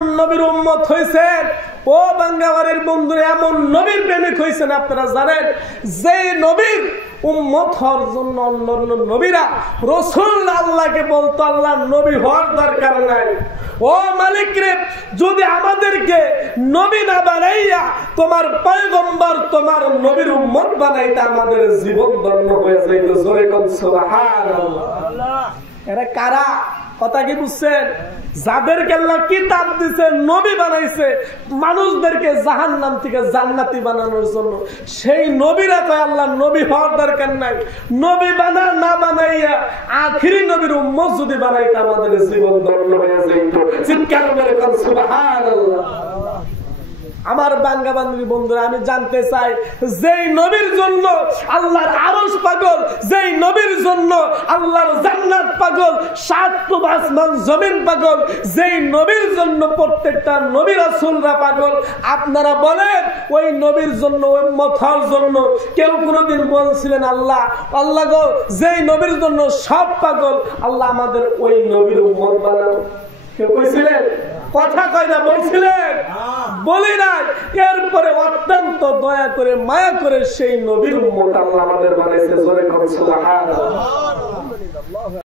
নবীর উম্মত হইছেন ও বাঙ্গাবাড়ির বন্ধুরা, এমন নবীর প্রেমিক হইছেন আপনারা জানেন যে নবীর উম্মত হওয়ার জন্য অন্যান্য নবীরা রাসূল আল্লাহকে বলতো আল্লাহ নবী হওয়ার দরকার নাই, ও মালিক রে যদি আমাদেরকে নবী না বানাইয়া তোমার পয়গম্বর তোমার নবীর উম্মত বানাইতে আমাদের জীবন ধন্য হয়ে যাইতো। জোরে কোন সুবহানাল্লাহ। এরা কারা? কথা কি বুঝছেন? যাদেরকে আল্লাহ কিতাব দিছে, নবী বানাইছে মানুষদেরকে জাহান্নাম থেকে জান্নাতি বানানোর জন্য, সেই নবীরা কয় আল্লাহ নবী হওয়ার দরকার নাই, নবী না বানাইয়া আখিরি নবীর উম্মত যদি বানাইতে আমাদের জীবন ধন্য হয়ে যাইত। চিৎকার করে কোন সুবহানাল্লাহ। আমার বাঙ্গা বান্ধবী বন্ধুরা, আমি জানতে চাই যেই নবীর জন্য আল্লাহর আরশ পাগল, যেই নবীর জন্য আল্লাহর জান্নাত পাগল, সাত আসমান জমিন পাগল, যেই নবীর জন্য প্রত্যেকটা নবী রাসূলরা পাগল, আপনারা বলেন ওই নবীর জন্য উম্মত হওয়ার জন্য কেউ কোনোদিন বলছিলেন আল্লাহ আল্লাহ গো যেই নবীর জন্য সব পাগল আল্লাহ আমাদের ওই নবীর উম্মত বানাও? কেউ কইছিলেন? কথা কয় না, বলছিলেন? বলি নাই। এরপরে অত্যন্ত দয়া করে মায়া করে সেই নবীর উম্মত আল্লাহ আমাদের বানাইছে। জোরে কোন সুবহানাল্লাহ।